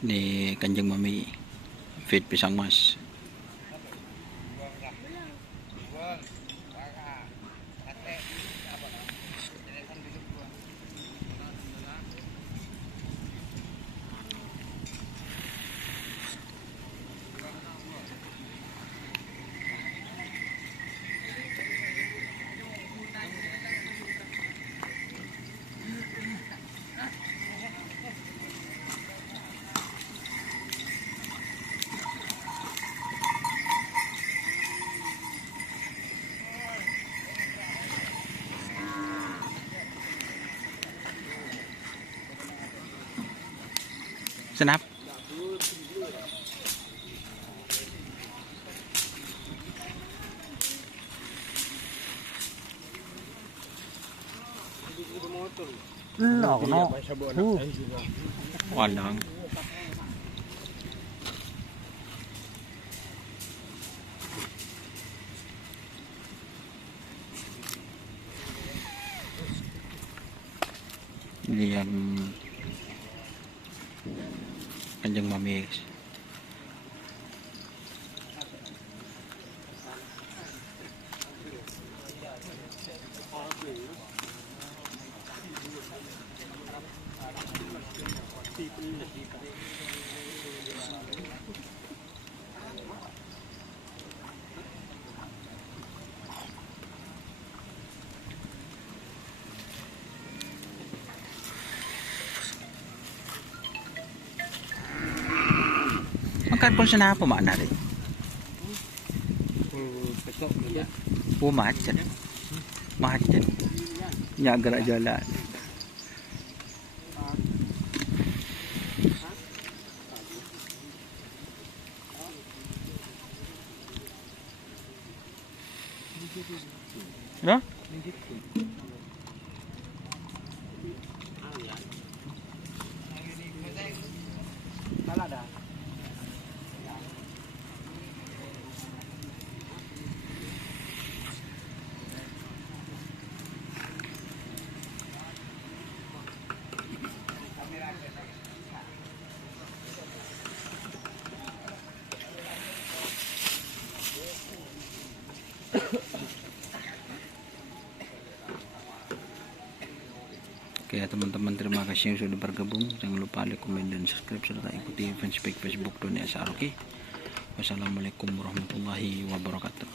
ni Kanjeng Mami Feed Pisang Mas. Senap. Lọc nó. Walang. Ini yang Kanjeng Mami. Makan pun sana apa makna dia? Oh macet. Macet. Nya gerak jalan. Ya? Oke ya teman-teman, terima kasih yang sudah bergabung. Jangan lupa like, komen, dan subscribe serta ikuti fanspage Facebook Dunia Asar. Oke. Wassalamualaikum warahmatullahi wabarakatuh.